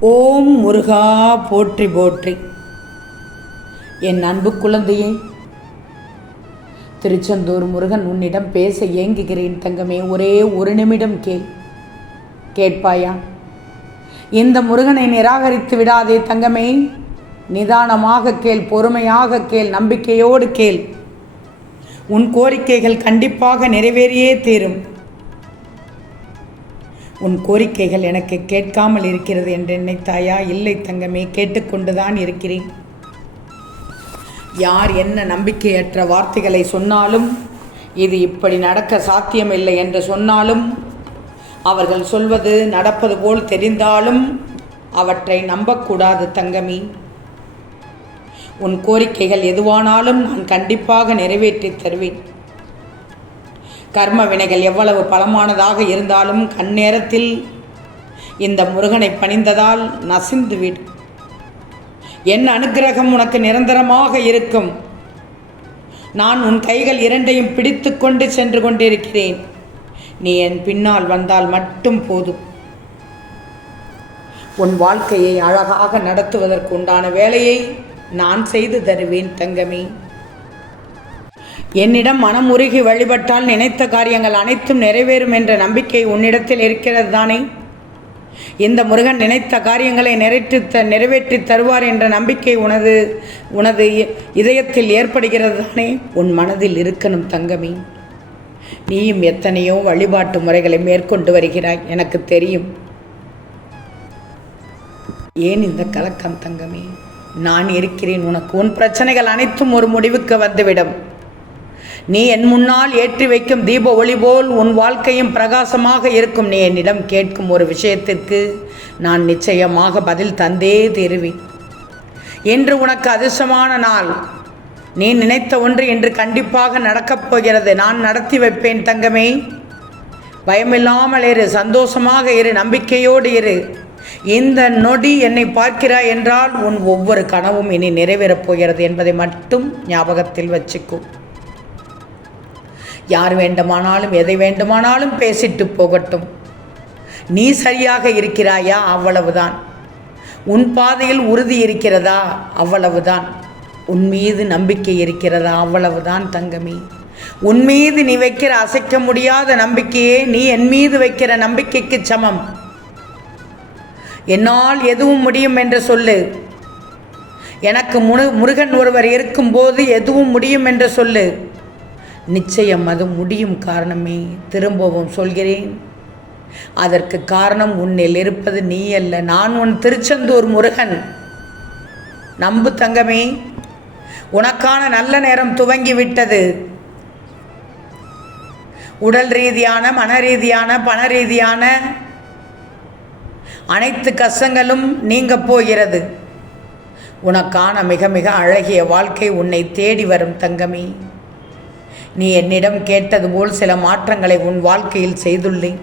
ஓம் முருகா போற்றி போற்றி. என் அன்பு குழந்தையே திருச்செந்தூர் முருகன் உன்னிடம் பேச ஏங்குகிறேன் தங்கமே ஒரே ஒரு நிமிடம் கேள். கேட்பாயா? இந்த முருகனை நிராகரித்து விடாதே தங்கமே. நிதானமாக கேள் பொறுமையாக கேள் நம்பிக்கையோடு கேள். உன் கோரிக்கைகள் கண்டிப்பாக நிறைவேறியே தீரும். உன் கோரிக்கைகள் எனக்கு கேட்காமல் இருக்கிறது என்று நினைத்தாயா இல்லை தங்கமே கேட்டுக்கொண்டுதான் இருக்கிறேன். யார் என்ன நம்பிக்கையற்ற வார்த்தைகளை சொன்னாலும் இது இப்படி நடக்க சாத்தியமில்லை என்று சொன்னாலும் அவர்கள் சொல்வது நடப்பது போல் தெரிந்தாலும் அவற்றை நம்பக்கூடாது தங்கமி. உன் கோரிக்கைகள் எதுவானாலும் நான் கண்டிப்பாக நிறைவேற்றித் தருவேன். கர்ம வினைகள் எவ்வளவு பலமானதாக இருந்தாலும் கண்ணேரத்தில் இந்த முருகனை பணிந்ததால் நசிந்துவிடு என் அனுக்கிரகம் உனக்கு நிரந்தரமாக இருக்கும். நான் உன் கைகள் இரண்டையும் பிடித்து கொண்டு சென்று கொண்டிருக்கிறேன். நீ என் பின்னால் வந்தால் மட்டும் போதும். உன் வாழ்க்கையை அழகாக நடத்துவதற்கு உண்டான வேலையை நான் செய்து தருவேன் தங்கமே. என்னிடம் மனமுருகி வழிபட்டால் நினைத்த காரியங்கள் அனைத்தும் நிறைவேறும் என்ற நம்பிக்கை உன்னிடத்தில் இருக்கிறது தானே? இந்த முருகன் நினைத்த காரியங்களை நிறைவேற்றி த நிறைவேற்றி தருவார் என்ற நம்பிக்கை உனது உனது இதயத்தில் ஏற்படுகிறது தானே? உன் மனதில் இருக்கணும் தங்கமே. நீயும் எத்தனையோ வழிபாட்டு முறைகளை மேற்கொண்டு வருகிறாய் எனக்கு தெரியும். ஏன் இந்த கலக்கம் தங்கமே? நான் இருக்கிறேன் உனக்கு. உன் பிரச்சனைகள் அனைத்தும் ஒரு முடிவுக்கு வந்துவிடும். நீ என் முன்னால் ஏற்றி வைக்கும் தீப ஒளி போல் உன் வாழ்க்கையும் பிரகாசமாக இருக்கும். நீ என்னிடம் கேட்கும் ஒரு விஷயத்திற்கு நான் நிச்சயமாக பதில் தந்தே தீருவேன் இன்று உனக்கு அதிர்ஷ்டமான நாள். நீ நினைத்த ஒன்று இன்று கண்டிப்பாக நடக்கப் போகிறது. நான் நடத்தி வைப்பேன் தங்கமே. பயமில்லாமல் இரு சந்தோஷமாக இரு நம்பிக்கையோடு இரு. இந்த நொடி என்னை பார்க்கிறாய் என்றால் உன் ஒவ்வொரு கனவும் இனி நிறைவேறப் போகிறது என்பதை மட்டும் ஞாபகத்தில் வச்சுக்கோ. யார் வேண்டுமானாலும் எதை வேண்டுமானாலும் பேசிட்டு போகட்டும். நீ சரியாக இருக்கிறாயா? அவ்வளவுதான். உன் பாதையில் உறுதி இருக்கிறதா? அவ்வளவுதான். உன் மீது நம்பிக்கை இருக்கிறதா? அவ்வளவுதான் தங்கமி. உன் மீது நீ வைக்கிற அசைக்க முடியாத நம்பிக்கையே நீ என் மீது வைக்கிற நம்பிக்கைக்கு சமம். என்னால் எதுவும் முடியும் என்று சொல்லு. எனக்கு முரு முருகன் ஒருவர் இருக்கும்போது எதுவும் முடியும் என்று சொல்லு. நிச்சயம் அது முடியும் காரணமே. திரும்பவும் சொல்கிறேன். அதற்கு காரணம் உன்னில் இருப்பது நீ அல்ல நான் உன் திருச்செந்தூர் முருகன். நம்பு தங்கமே உனக்கான நல்ல நேரம் துவங்கி விட்டது உடல் ரீதியான மன ரீதியான பண ரீதியான அனைத்து கஷ்டங்களும் நீங்க போகிறது. உனக்கான மிக மிக அழகிய வாழ்க்கை உன்னை தேடி வரும் தங்கமே. நீ என்னிடம் கேட்டது போல் சில மாற்றங்களை உன் வாழ்க்கையில் செய்துள்ளேன்.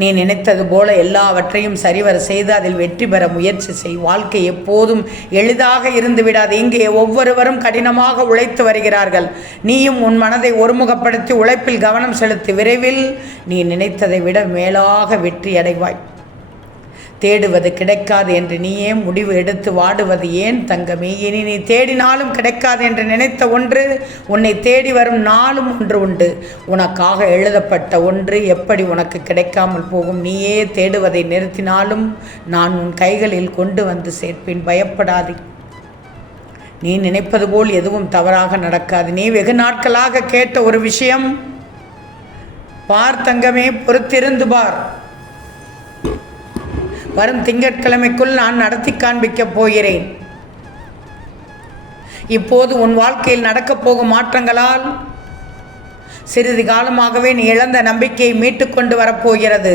நீ நினைத்தது போல எல்லாவற்றையும் சரிவர செய்து அதில் வெற்றி பெற முயற்சி செய். வாழ்க்கை எப்போதும் எளிதாக இருந்து விடாது. இங்கே ஒவ்வொருவரும் கடினமாக உழைத்து வருகிறார்கள். நீயும் உன் மனதை ஒருமுகப்படுத்தி உழைப்பில் கவனம் செலுத்தி விரைவில் நீ நினைத்ததை விட மேலாக வெற்றி அடைவாய். தேடுவது கிடைக்காது என்று நீயே முடிவு எடுத்து வாடுவது ஏன் தங்கமே? இனி நீ தேடினாலும் கிடைக்காது என்று நினைத்த ஒன்று உன்னை தேடி வரும் நாளும் ஒன்று உண்டு. உனக்காக எழுதப்பட்ட ஒன்று எப்படி உனக்கு கிடைக்காமல் போகும்? நீயே தேடுவதை நிறுத்தினாலும் நான் உன் கைகளில் கொண்டு வந்து சேர்ப்பேன். பயப்படாதே. நீ நினைப்பது போல் எதுவும் தவறாக நடக்காது. நீ வெகு நாட்களாக கேட்ட ஒரு விஷயம் பார் தங்கமே பொறுத்திருந்து பார். வரும் திங்கட்கிழமைக்குள் நான் நடத்தி காண்பிக்கப் போகிறேன். இப்போது உன் வாழ்க்கையில் நடக்கப் போகும் மாற்றங்களால் சிறிது காலமாகவே நீ இழந்த நம்பிக்கையை மீட்டுக்கொண்டு வரப்போகிறது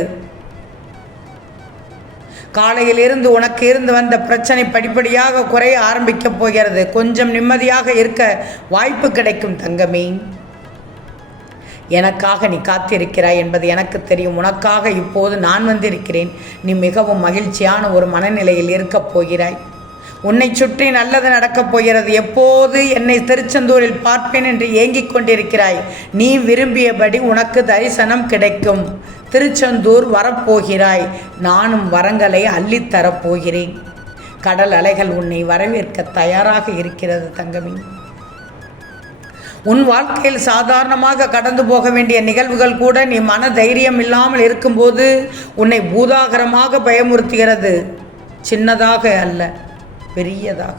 காலையிலிருந்து உனக்கு இருந்து வந்த பிரச்சனை படிப்படியாக குறைய ஆரம்பிக்கப் போகிறது. கொஞ்சம் நிம்மதியாக இருக்க வாய்ப்பு கிடைக்கும் தங்கமே. எனக்காக நீ காத்திருக்கிறாய் என்பது எனக்கு தெரியும். உனக்காக இப்போது நான் வந்திருக்கிறேன். நீ மிகவும் மகிழ்ச்சியான ஒரு மனநிலையில் இருக்கப் போகிறாய். உன்னை சுற்றி நல்லது நடக்கப் போகிறது. எப்போது என்னை திருச்செந்தூரில் பார்ப்பேன் என்று ஏங்கிக் கொண்டிருக்கிறாய். நீ விரும்பியபடி உனக்கு தரிசனம் கிடைக்கும். திருச்செந்தூர் வரப்போகிறாய். நானும் வரங்களை அள்ளித்தரப் போகிறேன் கடல் அலைகள் உன்னை வரவேற்க தயாராக இருக்கிறது தங்கமி. உன் வாழ்க்கையில் சாதாரணமாக கடந்து போக வேண்டிய நிகழ்வுகள் கூட நீ மன தைரியம் இல்லாமல் இருக்கும்போது உன்னை பூதாகரமாக பயமுறுத்துகிறது. சின்னதாக அல்ல பெரியதாக.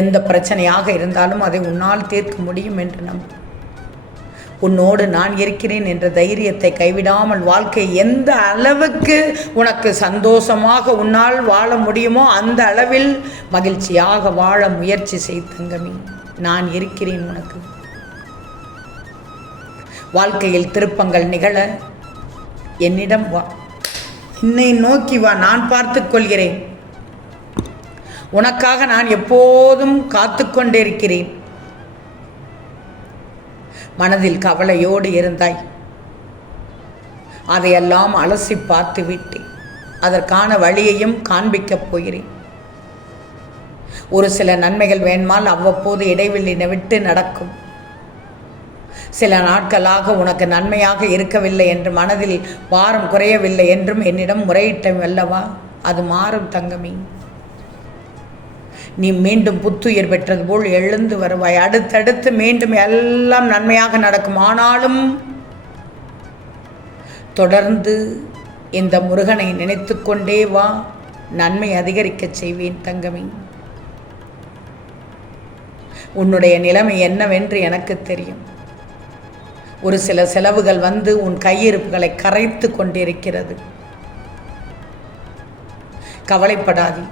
எந்த பிரச்சனையாக இருந்தாலும் அதை உன்னால் தீர்க்க முடியும் என்று நம்பு. உன்னோடு நான் இருக்கிறேன் என்ற தைரியத்தை கைவிடாமல் வாழ்க்கை எந்த அளவுக்கு உனக்கு சந்தோஷமாக உன்னால் வாழ முடியுமோ அந்த அளவில் மகிழ்ச்சியாக வாழ முயற்சி செய் தங்கமி. நான் இருக்கிறேன் உனக்கு. வாழ்க்கையில் திருப்பங்கள் நிகழ என்னிடம் வா. என்னை நோக்கி வா நான் பார்த்துக் கொள்கிறேன். உனக்காக நான் எப்போதும் காத்து கொண்டிருக்கிறேன் மனதில் கவலையோடு இருந்தாய். அதையெல்லாம் அலசி பார்த்து விட்டேன் அதற்கான வழியையும் காண்பிக்கப் போகிறேன். ஒரு சில நன்மைகள் வேண்மால் அவ்வப்போது இடைவெளினை விட்டு நடக்கும். சில நாட்களாக உனக்கு நன்மையாக இருக்கவில்லை என்று மனதில் பாரம் குறையவில்லை என்றும் என்னிடம் முறையிட்ட அல்லவா? அது மாறும் தங்கமி. நீ மீண்டும் புத்துயிர் பெற்றது போல் எழுந்து வருவாய். அடுத்தடுத்து மீண்டும் எல்லாம் நன்மையாக நடக்கும். ஆனாலும் தொடர்ந்து இந்த முருகனை நினைத்து கொண்டே வா. நன்மை அதிகரிக்கச் செய்வேன் தங்கமி. உன்னுடைய நிலைமை என்னவென்று எனக்கு தெரியும். ஒரு சில செலவுகள் வந்து உன் கையிருப்புகளை கரைத்து கொண்டிருக்கிறது. கவலைப்படாதே.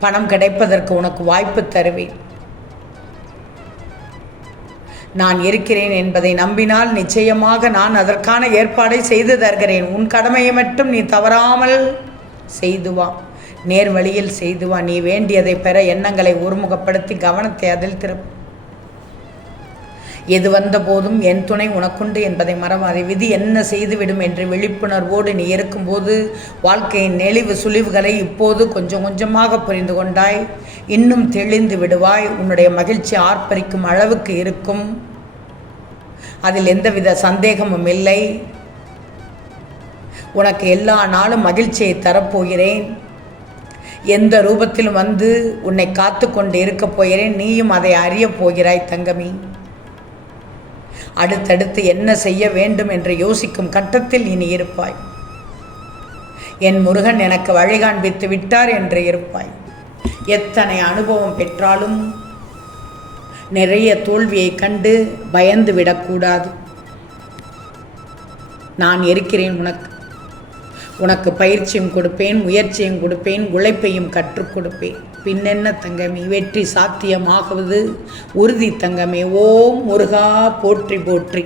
பணம் கிடைப்பதற்கு உனக்கு வாய்ப்பு தருவேன். நான் இருக்கிறேன் என்பதை நம்பினால் நிச்சயமாக நான் அதற்கான ஏற்பாடை செய்து தருகிறேன். உன் கடமையை மட்டும் நீ தவறாமல் செய்துவான் நேர் வழியில் செய்துவா நீ வேண்டியதை பெற எண்ணங்களை ஒருமுகப்படுத்தி கவனத்தை அதில் திருப்பு எது வந்த போதும் என் துணை உனக்குண்டு என்பதை மறவாதே. விதி என்ன செய்துவிடும் என்று விழிப்புணர்வோடு நீ இருக்கும்போது வாழ்க்கையின் நெளிவு சுழிவுகளை இப்போது கொஞ்சம் கொஞ்சமாக புரிந்து கொண்டாய். இன்னும் தெளிந்து விடுவாய். உன்னுடைய மகிழ்ச்சி ஆர்ப்பரிக்கும் அளவுக்கு இருக்கும். அதில் எந்தவித சந்தேகமும் இல்லை. உனக்கு எல்லா நாளும் மகிழ்ச்சியை தரப்போகிறேன். எந்த ரூபத்திலும் வந்து உன்னை காத்து கொண்டு இருக்கப் போகிறேன். நீயும் அதை அறியப் போகிறாய் தங்கமி. அடுத்தடுத்து என்ன செய்ய வேண்டும் என்று யோசிக்கும் கட்டத்தில் இனி இருப்பாய். என் முருகன் எனக்கு வழி காண்பித்து விட்டார் என்று இருப்பாய். எத்தனை அனுபவம் பெற்றாலும் நிறைய தோல்வியை கண்டு பயந்து விடக்கூடாது. நான் இருக்கிறேன் உனக்கு. உனக்கு பயிற்சியும் கொடுப்பேன் முயற்சியும் கொடுப்பேன் உழைப்பையும் கற்றுக் கொடுப்பேன். பின்னென்ன தங்கமே வெற்றி சாத்தியமாகுவது உறுதி தங்கமே. ஓம் முருகா போற்றி போற்றி.